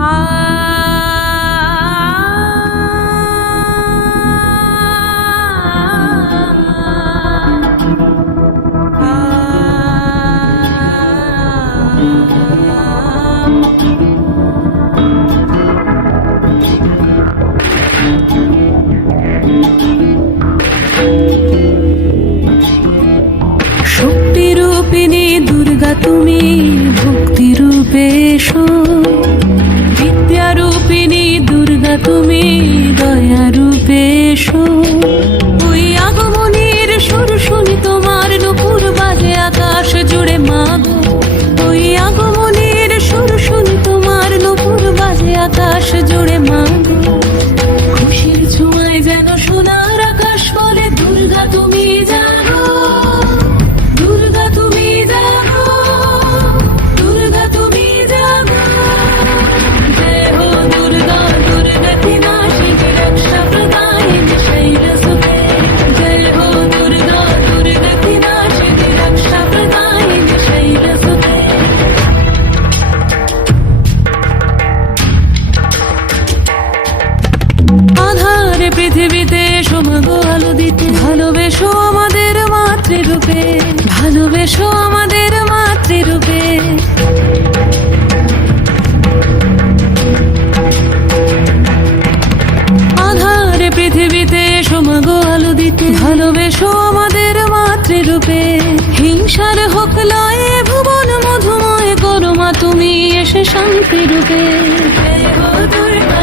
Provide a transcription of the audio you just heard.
শক্তিরূপিণী দুর্গা তুমি ভক্তিরূপে এসো, বিদ্যারূপিণী দুর্গা তুমি দয়ারূপে এসো। ওই আগমনের সুর শুনি তোমার নুপুর বাজে আকাশ জুড়ে মাগো, ওই আগমনের সুর শুনি তোমার নুপুর বাজে আকাশ জুড়ে মাগো। খুশির ছোঁয়ায় যেন সোনার আকাশ বলে দুর্গা তুমি জাগো, দুর্গা তুমি জাগো, দুর্গা তুমি জাগো। জয় হো দুর্গা, দুর্গা কি নাশিনী রক্ষা প্রদায়িনী শৈলসুতে। জয় হো দুর্গা, দুর্গা কি নাশিনী রক্ষা প্রদায়িনী শৈলসুতে। আধারে পৃথিবীতে এসো মাগো আলো দিতে, ভালোবেসো আমাদের মাতৃরূপে, ভালোবেসো আমাদের মাতৃরূপে। আধারে পৃথিবীতে এসো মাগো আলো দিতে, ভালোবেসো আমাদের মাতৃরূপে। হিংসার হোক লয়ে ভুবন মধুময় করো মা তুমি এসে শান্তিরূপে। জয় হো দুর্গা।